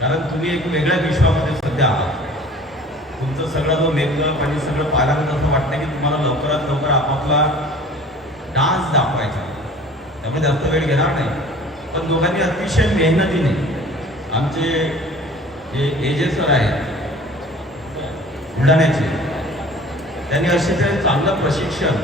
कारण तुम्ही एक वेगळ्या विश्वामध्ये सध्या आहात. तुमचं सगळा जो मेकअप आणि सगळं पाहिल्यानंतर असं वाटतं की तुम्हाला लवकरात लवकर आपापला डान्स दाखवायचा त्यामुळे जास्त वेळ घेणार नाही. पण दोघांनी अतिशय मेहनतीने आमचे जे एजे सर आहेत बुलढाण्याचे त्यांनी असे ते चांगलं प्रशिक्षण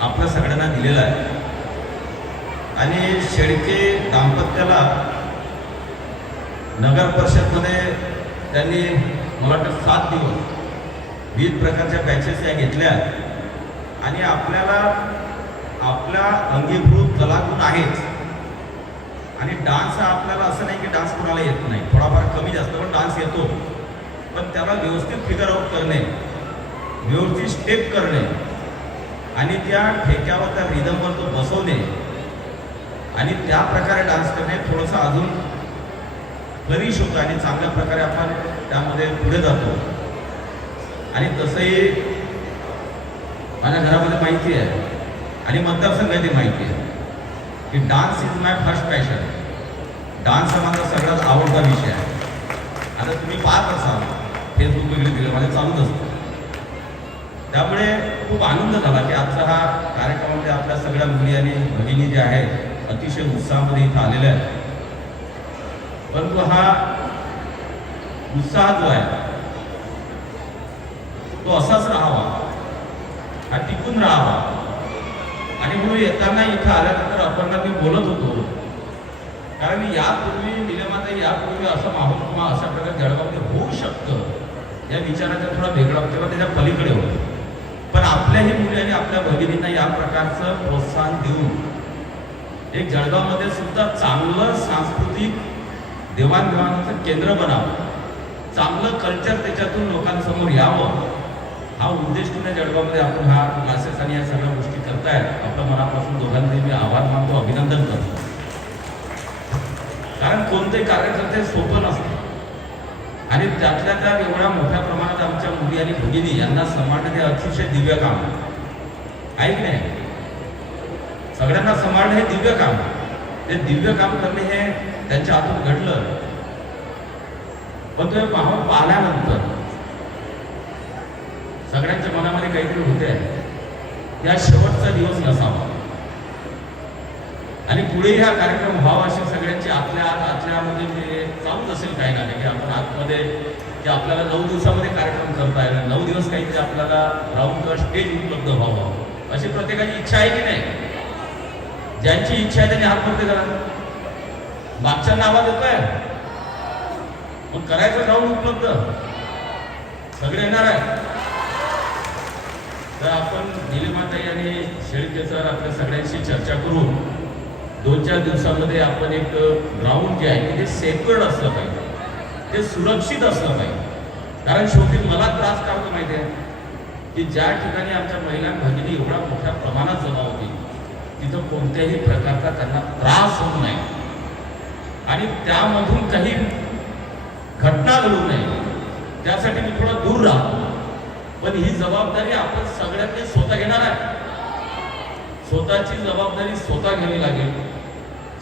आपल्या सगळ्यांना दिलेलं आहे. आणि शेळके दाम्पत्याला नगर परिषदमध्ये त्यांनी मला वाटतं सात दिवस विविध प्रकारच्या बॅचेस या घेतल्या. आणि आपल्याला आपल्या अंगीभूत कलागुण आहेच. आणि डान्स हा आपल्याला असं नाही की डान्स कुणाला येत नाही. थोडाफार कमी जास्त पण डान्स येतो. पण त्याला व्यवस्थित फिगर आउट करणे व्यवस्थित स्टेप करणे आणि त्या ठेक्यावर त्या रिदमवर तो बसवणे आणि त्या प्रकारे डान्स करणे थोडंसं अजून फ्लरिश होतं आणि चांगल्या प्रकारे आपण त्यामध्ये पुढे जातो. आणि तसंही माझ्या घरामध्ये माहिती आहे. आणि मतदारसंघाची माहिती आहे. की dance is my first passion dance हा माझा सगळ्यात आवडता विषय आहे. आता तुम्ही पाहत असाल फेसबुक वगैरे दिलं माझं चालूच असतं. त्यामुळे खूप आनंद झाला की आजचा हा कार्यक्रमामध्ये आपल्या सगळ्या मुली आणि भगिनी ज्या आहेत अतिशय उत्साहामध्ये इथं आलेल्या आहेत. परंतु हा उत्साह जो आहे तो असाच राहावा हा टिकून राहावा. आणि म्हणून येताना इथं आल्यानंतर आपण मी बोलत होतो. कारण यापूर्वी निलमाता यापूर्वी असं माहोल किंवा अशा प्रकारे जळगावमध्ये होऊ शकतं. या विचाराचा थोडा वेगळा होता किंवा त्याच्या पलीकडे होतं. पण आपल्याही मुली आणि आपल्या भगिनींना या प्रकारचं प्रोत्साहन देऊन एक जळगावमध्ये सुद्धा चांगलं सांस्कृतिक देवाणघेवाणाचं केंद्र बनावं. चांगलं कल्चर त्याच्यातून लोकांसमोर यावं. हा उद्देश तुम्ही जळगावमध्ये आपण हा क्लासेस आणि या सगळ्या गोष्टी करतायत. आपल्या मनापासून दोघांचे मी आभार मानतो अभिनंदन करतो. कारण कोणते कार्यकर्ते सोपं नसतं. आणि त्यातल्या त्या एवढ्या मोठ्या प्रमाणात आमच्या मुली आणि भगिनी यांना सांभाळणं हे अतिशय दिव्य काम आहे. ऐक नाही सगळ्यांना सांभाळणं हे दिव्य काम आहे. ते दिव्य काम करणे हे त्यांच्या हातून घडलं. पण तो पाहून पाहिल्यानंतर सगळ्यांच्या मनामध्ये काहीतरी होते या शेवटचा दिवस नसावा. आणि पुढे हा कार्यक्रम व्हावा अशी सगळ्यांची आतल्या आत आतल्यामध्ये म्हणजे चालूच असेल काही ना की आपण आतमध्ये की आपल्याला नऊ दिवसामध्ये कार्यक्रम करता येणार नऊ दिवस काहीतरी आपल्याला राहून किंवा स्टेज उपलब्ध व्हावं. अशी प्रत्येकाची इच्छा आहे की नाही? ज्यांची इच्छा आहे त्यांनी आत्महत्या करा. मागच्या नावात येतोय. आहे मग करायचं राहून उपलब्ध. सगळे येणार आहे. तर आपण निलिमाताई आणि शेळके सर आपल्या सगळ्यांशी चर्चा करून दोन चार दिवसामध्ये आपण एक ग्राउंड जे आहे ते सेक्युर्ड असलं पाहिजे. ते सुरक्षित असलं पाहिजे. कारण शेवटी मला त्रास का होतो माहिती आहे? की ज्या ठिकाणी आमच्या महिला भगिनी एवढा मोठ्या प्रमाणात जमा होतील तिथं कोणत्याही प्रकारचा त्यांना त्रास होऊ नये. आणि त्यामधून काही घटना घडू नये. त्यासाठी मी थोडा दूर राहतो. पण ही जबाबदारी आपण सगळ्यांनी स्वतः घेणार आहे. स्वतःची जबाबदारी स्वतः घ्यावी लागेल.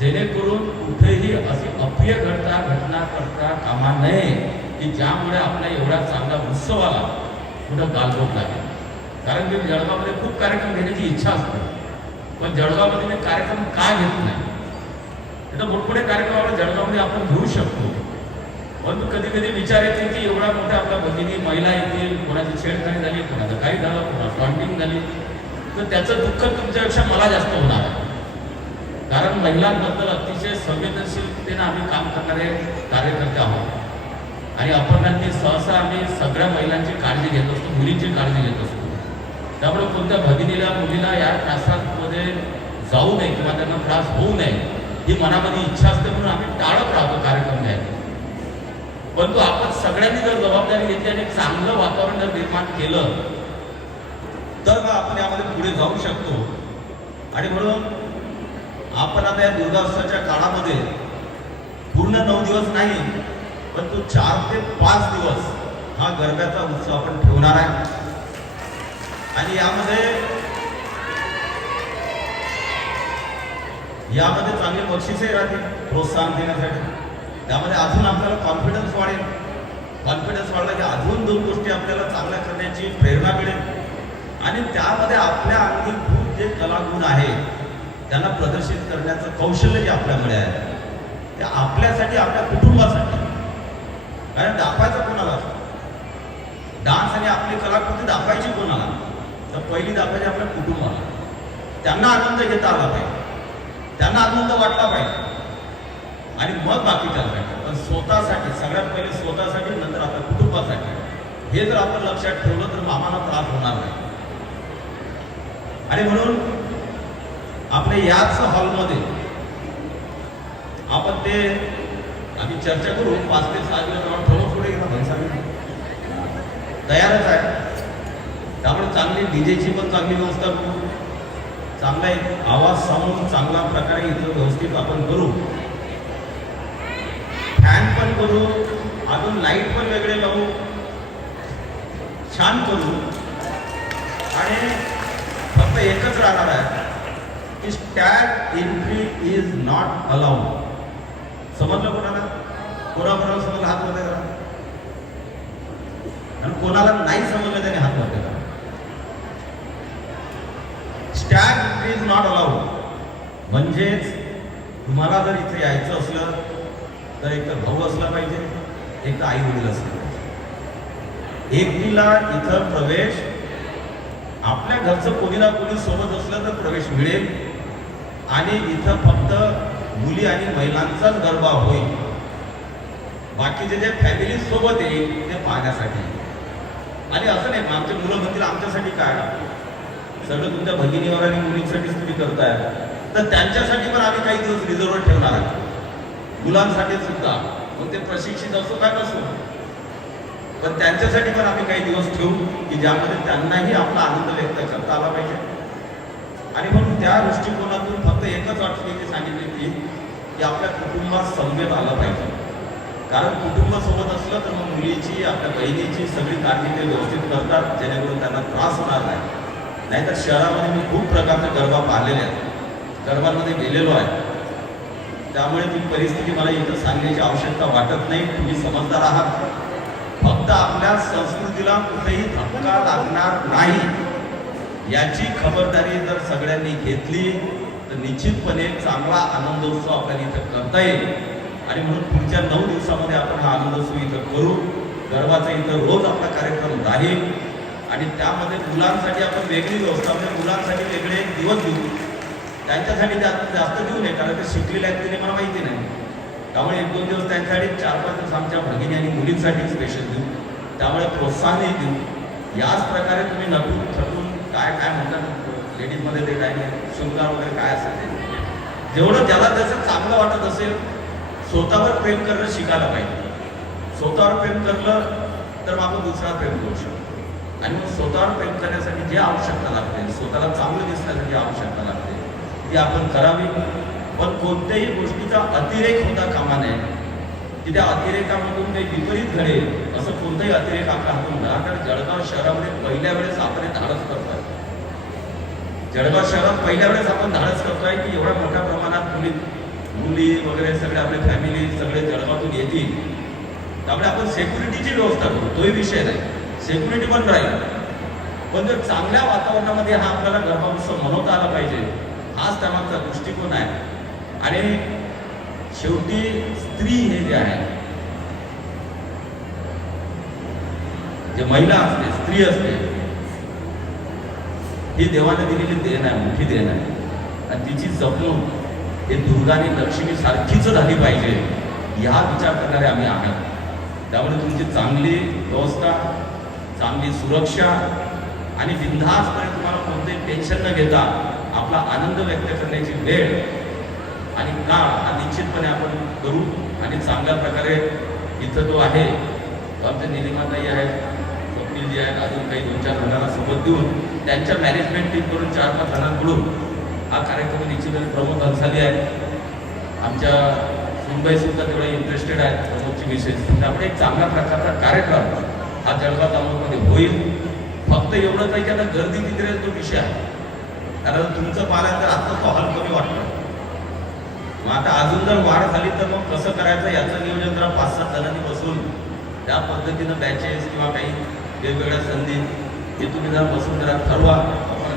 जेणेकरून कुठेही अशी अप्रिय घटना घटना करता कामा नये की ज्यामुळे आपला एवढा चांगला उत्सव आला. कुठं गालबोट लागेल. कारण की जळगावमध्ये खूप कार्यक्रम घेण्याची इच्छा असते. पण जळगावमध्ये मी कार्यक्रम का घेत नाही? तिथं मोठमोठे कार्यक्रम जळगावमध्ये आपण घेऊ शकतो. पण कधी कधी विचार येते की एवढा मोठ्या आपल्या भगिनी महिला येतील कोणाची छेडखानी झाली कोणाचं काही झालं कोणा फ्रॉन्टिंग झाली तर त्याचं दुःख तुमच्यापेक्षा मला जास्त होणार आहे. कारण महिलांबद्दल अतिशय संवेदनशीलतेनं आम्ही काम करणारे कार्यकर्ते आहोत. आणि अपंगांनी सहसा आम्ही सगळ्या महिलांची काळजी घेत असतो मुलींची काळजी घेत असतो. त्यामुळे कोणत्या भगिनीला मुलीला या त्रासांमध्ये जाऊ नये किंवा त्यांना त्रास होऊ नये ही मनामध्ये इच्छा असते म्हणून आम्ही टाळत राहतो कार्यक्रम घ्यायला. परंतु आपण सगळ्यांनी जर जबाबदारी घेतली आणि चांगलं वातावरण जर निर्माण केलं तर मग आपण यामध्ये पुढे जाऊ शकतो. आणि म्हणून आपण आता या दुर्गावसाच्या काळामध्ये पूर्ण नऊ दिवस नाही परंतु चार ते पाच दिवस हा गरब्याचा उत्सव आपण ठेवणार आहे आणि यामध्ये यामध्ये चांगले बक्षिसही राहतील प्रोत्साहन देण्यासाठी. त्यामध्ये अजून आपल्याला कॉन्फिडन्स वाढेल. कॉन्फिडन्स वाढला की अजून दोन गोष्टी आपल्याला चांगल्या करण्याची प्रेरणा मिळेल. आणि त्यामध्ये आपल्या अंगीभूत जे कलागुण आहे त्यांना प्रदर्शित करण्याचं कौशल्य जे आपल्यामुळे आहे ते आपल्यासाठी आपल्या कुटुंबासाठी. कारण दाखवायचं कोणाला? डान्स आणि आपली कलाकृती दाखवायची कोणाला? तर पहिली दाखवायची आपल्या कुटुंबाला त्यांना आनंद घेता आला पाहिजे. त्यांना आनंद वाटला पाहिजे. आणि मग पाहिजे पण स्वतःसाठी सगळ्यात पहिले स्वतःसाठी नंतर आपल्या कुटुंबासाठी. हे जर आपण लक्षात ठेवलं तर मामाला त्रास होणार नाही. आणि म्हणून आपल्या याच हॉलमध्ये आपण ते आम्ही चर्चा करू. पाच ते सहा दिवस आपण ठरवून पुढे गेला. तयारच आहे. त्यामुळे चांगली डीजेची पण चांगली व्यवस्था करू चांगला एक आवाज साऊंड चांगला प्रकारे इथं व्यवस्थित आपण करू. फॅन पण करू अजून लाइट पण वेगळे लावू. छान करू. आणि फक्त एकच राहणार आहे की stag entry is not allowed समजलं कोणाला? कोणाकोणाला समजलं हात मध्ये करा आणि कोणाला नाही समजलं त्याने हात मध्ये करा स्टॅग इज नॉट अलाउड म्हणजेच तुम्हाला जर इथे यायचं असलं तर एक तर भाऊ असला पाहिजे एक तर आई वडील असले पाहिजे. एकटीला इथं प्रवेश आपल्या घरचं कोणी ना कोणी सोबत असलं तर प्रवेश मिळेल. आणि इथं फक्त मुली आणि महिलांचाच गरबा होईल. बाकीचे जे फॅमिली सोबत येईल ते पाहण्यासाठी. आणि असं नाही आमचे मुलं म्हणतील आमच्यासाठी काय? सगळं तुमच्या भगिनीवर आणि मुलींसाठीच तुम्ही करताय. तर त्यांच्यासाठी पण आम्ही काही दिवस रिझर्व ठेवणार आहे. मुलांसाठी सुद्धा. मग ते प्रशिक्षित असो काय नसो. पण त्यांच्यासाठी पण आम्ही काही दिवस ठेवू की ज्यामध्ये त्यांनाही आपला आनंद व्यक्त करता आला पाहिजे. आणि म्हणून त्या दृष्टिकोनातून फक्त एकच अट सांगितली की आपल्या कुटुंबात समवेत आलं पाहिजे. कारण कुटुंबासोबत असलं तर मग मुलीची आपल्या बहिणीची सगळी काळजी ते व्यवस्थित करतात जेणेकरून त्यांना त्रास होणार नाही. नाहीतर शहरामध्ये मी खूप प्रकारचे गरबा पाहिलेले आहेत. गरबांमध्ये गेलेलो आहे. त्यामुळे ती परिस्थिती मला इथं सांगण्याची आवश्यकता वाटत नाही. तुम्ही समजदार आहात. फक्त आपल्या संस्कृतीला कुठेही धक्का लागणार नाही. याची खबरदारी जर सगळ्यांनी घेतली तर निश्चितपणे चांगला आनंदोत्सव आपल्याला इथं करता येईल. आणि म्हणून पुढच्या नऊ दिवसामध्ये आपण हा आनंदोत्सव इथं करू. गरबाचा इथं रोज आपला कार्यक्रम राहील. आणि त्यामध्ये मुलांसाठी आपण वेगळी व्यवस्था म्हणजे मुलांसाठी वेगळे दिवस देऊ त्यांच्यासाठी जास्त जास्त देऊ नये कारण ते शिकलेले आहेत तिने मला माहिती नाही. त्यामुळे एक दोन दिवस त्यांच्यासाठी चार पाच दिवस आमच्या भगिनी आणि मुलींसाठी स्पेशल देऊ त्यामुळे प्रोत्साहनही देऊ. याच प्रकारे तुम्ही नटून थटून काय काय म्हणतात लेडीजमध्ये ते काय नाही शृंगार वगैरे काय असेल ते. जेवढं ज्याला त्याचं चांगलं वाटत असेल स्वतःवर प्रेम करणं शिकायला पाहिजे. स्वतःवर प्रेम करलं तर मग आपण दुसरा प्रेम करू शकतो. आणि मग स्वतःवर प्रेम करण्यासाठी जी आवश्यकता लागते स्वतःला चांगलं दिसण्यासाठी आवश्यकता लागते ती आपण करावी. पण कोणत्याही गोष्टीचा अतिरेक होता कामा नये की त्या अतिरेकामधून काही विपरीत घडेल असं कोणताही अतिरेक आपल्या हातून घ्या कारण जळगाव शहरामध्ये पहिल्या वेळेस आपण हे धाडस करतोय. जळगाव शहरात पहिल्या वेळेस आपण धाडस करतोय की एवढ्या मोठ्या प्रमाणात मुली मुली वगैरे सगळे आपले फॅमिली सगळे जळगावातून येतील. त्यामुळे आपण सेक्युरिटीची व्यवस्था करू तोही विषय नाही. सेक्युरिटी पण राहील. पण जर चांगल्या वातावरणामध्ये हा आपल्याला गरबा उत्सव मनवता आला पाहिजे हाच त्यामागचा दृष्टिकोन आहे. आणि शेवटी स्त्री हे जे आहे जे महिला असते स्त्री असते ही देवाने दिलेली देण आहे मोठी देण आहे. आणि तिची जपणूक हे दुर्गाने लक्ष्मी सारखीच झाली पाहिजे ह्या विचार करणारे आम्ही आहोत. त्यामुळे तुमची चांगली व्यवस्था चांगली सुरक्षा आणि बिनधास्तपणे तुम्हाला कोणतेही टेन्शन न घेता आपला आनंद व्यक्त करण्याची वेळ आणि काळ हा निश्चितपणे आपण करू आणि चांगल्या प्रकारे इथं तो आहे. तो आमच्या निलिमाताई आहेत स्वप्नीलजी आहेत अजून काही दोन चार जणांना सोबत देऊन त्यांच्या मॅनेजमेंट टीमकडून चार पाच जणांकडून हा कार्यक्रम निश्चितपणे प्रमोद अन्साली आहेत आमच्या सुनबाई सुद्धा तेवढे इंटरेस्टेड आहेत प्रमोदची विशेष त्यामुळे एक चांगल्या प्रकारचा कार्यक्रम हा जळगाव तालुक्यामध्ये होईल. फक्त एवढंच आहे की आता गर्दी तिकडे तो विषय आहे. कारण तुमचं पालन तर आता तो हल कमी वाटतो मग आता अजून जर वाढ झाली तर मग कसं करायचं याचं नियोजन जरा पाच सात जणांनी बसून त्या पद्धतीनं बॅचेस किंवा काही वेगवेगळ्या संधी हे तुम्ही जरा बसून जरा ठरवा.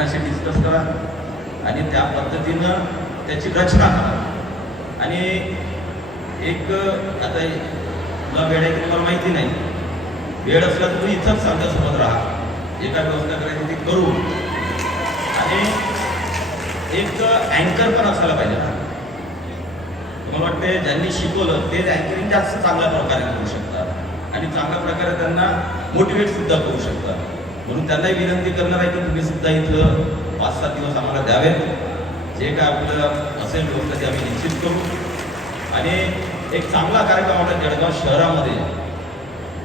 अशी डिस्कस करा. आणि त्या पद्धतीनं त्याची रचना करा. आणि एक आता न वेळ आहे मला माहिती नाही. वेळ असला तुम्ही इथंच सांगण्यासोबत राहा. जे काय व्यवस्था करायची ती करू आणि एक अँकर पण असायला पाहिजे ना. मला वाटते ज्यांनी शिकवलं ते अँकरिंग जास्त चांगल्या प्रकारे करू शकतात. आणि चांगल्या प्रकारे त्यांना मोटिवेट सुद्धा करू शकतात. म्हणून त्यांनाही विनंती करणार आहे की तुम्ही सुद्धा इथं पाच सात दिवस आम्हाला द्यावेत. जे काय आपल्याला असेल व्यवस्था ते आम्ही निश्चित करू. आणि एक चांगला कार्यक्रम आपल्या जळगाव शहरामध्ये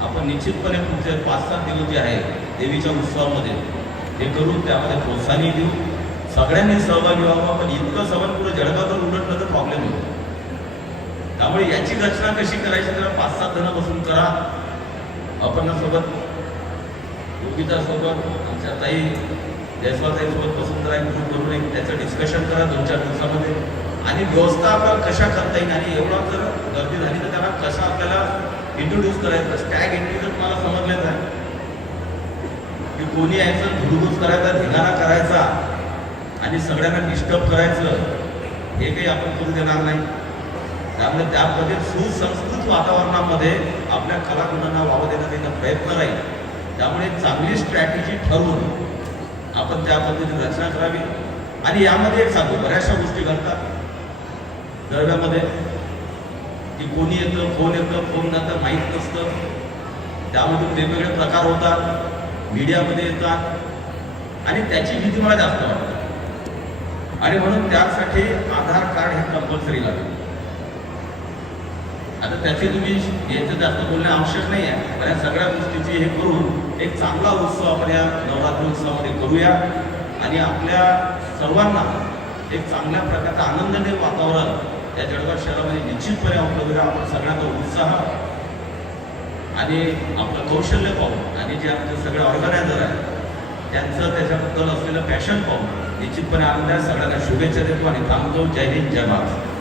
आपण निश्चितपणे पुढचे पाच सात दिवस जे आहे देवीच्या उत्सवामध्ये हे करून त्यामध्ये प्रोत्साहनही देऊ. सगळ्यांनी सहभागी व्हावं. पण इतकं सवन पुढे जळगाव उलटलं तर प्रॉब्लेम होतो त्यामुळे याची रचना कशी करायची तर पाच सात जण बसून करा. सोबत योगिता सोबत आमच्या ताई जयस्वाल सोबत बसून जरा एक ग्रुप करून एक त्याचं डिस्कशन करा दोन चार दिवसामध्ये. आणि व्यवस्था आपल्याला कशा करता येईल आणि एवढा जर गर्दी झाली तर त्याला कसा आपल्याला इंट्रोड्यूस करायचं. स्टॅग एंट्री जर तुम्हाला समजलेच आहे की कोणी यायचं धुडगुस करायचा धिगाणा करायचा आणि सगळ्यांना डिस्टर्ब करायचं हे काही आपण करू देणार नाही. त्यामुळे त्यामध्ये सुसंस्कृत वातावरणामध्ये आपल्या कलागुणांना वाव देण्याचा प्रयत्न राहील त्यामुळे चांगली स्ट्रॅटेजी ठरवून आपण त्या पद्धतीने रचना करावी. आणि यामध्ये एक सांगतो बऱ्याचशा गोष्टी घडतात. दरम्यामध्ये की कोणी येतं कोण येतं कोण जातं माहीत नसतं. त्यामधून वेगवेगळे प्रकार होतात मीडियामध्ये येतात. आणि त्याची भीती मला जास्त वाटते. आणि म्हणून त्यासाठी आधार कार्ड हे कंपल्सरी लागेल आता त्याचे तुम्ही याचं जास्त बोलणे आवश्यक नाही आहे पण या सगळ्या गोष्टीची हे करून एक चांगला उत्सव आपण या नवरात्री उत्सवामध्ये करूया. आणि आपल्या सर्वांना एक चांगल्या प्रकारचं आनंदमय वातावरण या जळगाव शहरामध्ये निश्चितपणे आपलं आहे. आपण सगळ्यांचा उत्साह आणि आपलं कौशल्य पाहून आणि जे आमचे सगळे ऑर्गनायझर आहेत त्यांचं त्याच्याबद्दल असलेलं पॅशन पाहून निश्चितपणे आम्ही आहे सगळ्यांना शुभेच्छा देतो आणि थांबतो जय हिंद जय महाराष्ट्र